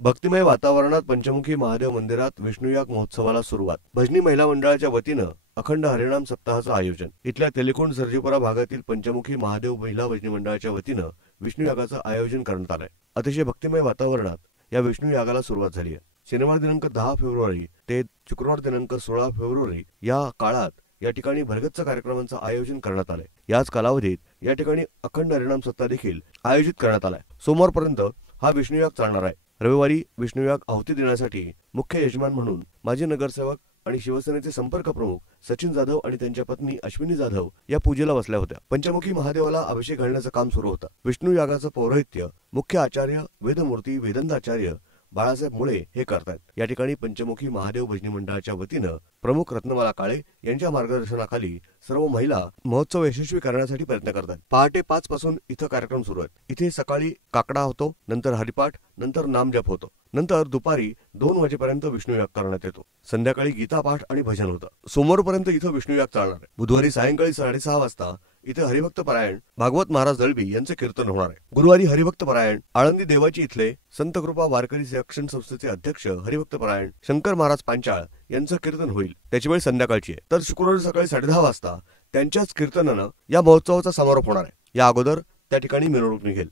भक्तिमय वातावरणात पंचमुखी महादेव मंदिरात विष्णुयाग महोत्सवाला सुरुवात। भजनी महिला मंडळाच्या वतीनं अखंड हरिनाम सप्ताहाचं आयोजन। इथल्या तेलिकोण सर्जीपुरा भागातील पंचमुखी महादेव महिला भजनी मंडळाच्या वतीनं विष्णुयागाचं आयोजन करण्यात आलंय। अतिशय भक्तिमय वातावरणात या विष्णुयागाला सुरुवात झाली आहे। शनिवार दिनांक 10 फेब्रुवारी ते शुक्रवार दिनांक 16 फेब्रुवारी या काळात या ठिकाणी भरगच्च कार्यक्रमांचं आयोजन करण्यात आलंय। याच कालावधीत या ठिकाणी अखंड हरिनाम सप्ताह देखील आयोजित करण्यात आलाय। सोमवारपर्यंत हा विष्णुयाग चालणार आहे। रविवारी विष्णुयाग आहुती देण्यासाठी मुख्य यजमान म्हणून माजी नगरसेवक आणि शिवसेनेचे संपर्क प्रमुख सचिन जाधव आणि त्यांच्या पत्नी अश्विनी जाधव या पूजेला बसल्या होत्या। पंचमुखी महादेवाला अभिषेक घालण्याचं काम सुरू होतं। विष्णुयागाचं पौरोहित्य मुख्य आचार्य वेदमूर्ती वेदंताचार्य बाळासाहेब मुळे हे करतात। या ठिकाणी पंचमुखी महादेव भजनी मंडळाच्या वतीनं प्रमुख रत्नमाला काळे यांच्या मार्गदर्शनाखाली सर्व महिला महोत्सव यशस्वी करण्यासाठी प्रयत्न करतात। पहाटे 5 पासून इथं कार्यक्रम सुरू आहेत। इथे सकाळी काकडा होतो, नंतर हरिपाठ, नंतर नामजप होतो, नंतर दुपारी 2 वाजेपर्यंत विष्णुयाग करण्यात येतो। संध्याकाळी गीतापाठ आणि भजन होतं। सोमवारपर्यंत इथं विष्णुयाग चालणार आहे। बुधवारी सायंकाळी 6:30 वाजता इथे हरिभक्त परायण भागवत महाराज दळवी यांचे कीर्तन होणार आहे। गुरुवारी हरिभक्त परायण आळंदी देवाची इथले संत कृपा वारकरी शिक्षण संस्थेचे अध्यक्ष हरिभक्त परायण शंकर महाराज पांचाळ यांचं कीर्तन होईल। त्याची वेळ संध्याकाळची आहे। तर शुक्रवारी सकाळी 10:30 वाजता त्यांच्याच कीर्तनानं या महोत्सवाचा समारोप होणार आहे। या अगोदर त्या ठिकाणी मिरवणूक निघेल।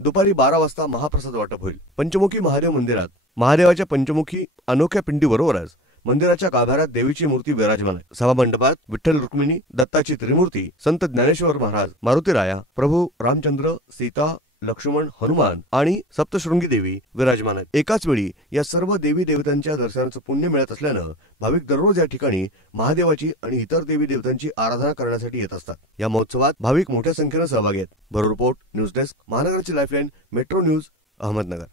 दुपारी 12 वाजता महाप्रसाद वाटप होईल। पंचमुखी महादेव मंदिरात महादेवाच्या पंचमुखी अनोख्या पिंडीबरोबरच मंदिराच्या गाभाऱ्यात देवीची मूर्ती विराजमान आहे। सभामंडपात विठ्ठल रुक्मिणी दत्ताची त्रिमूर्ती, संत ज्ञानेश्वर महाराज, मारुती राया, प्रभू रामचंद्र, सीता, लक्ष्मण, हनुमान आणि सप्तशृंगी देवी विराजमान आहेत। एकाच वेळी या सर्व देवी देवतांच्या दर्शनाचं पुण्य मिळत असल्यानं भाविक दररोज या ठिकाणी महादेवाची आणि इतर देवी देवतांची आराधना करण्यासाठी येत असतात। या महोत्सवात भाविक मोठ्या संख्येने सहभागी आहेत। ब्युरो रिपोर्ट, न्यूज डेस्क, महानगराची लाईफलाईन, मेट्रो न्यूज, अहमदनगर।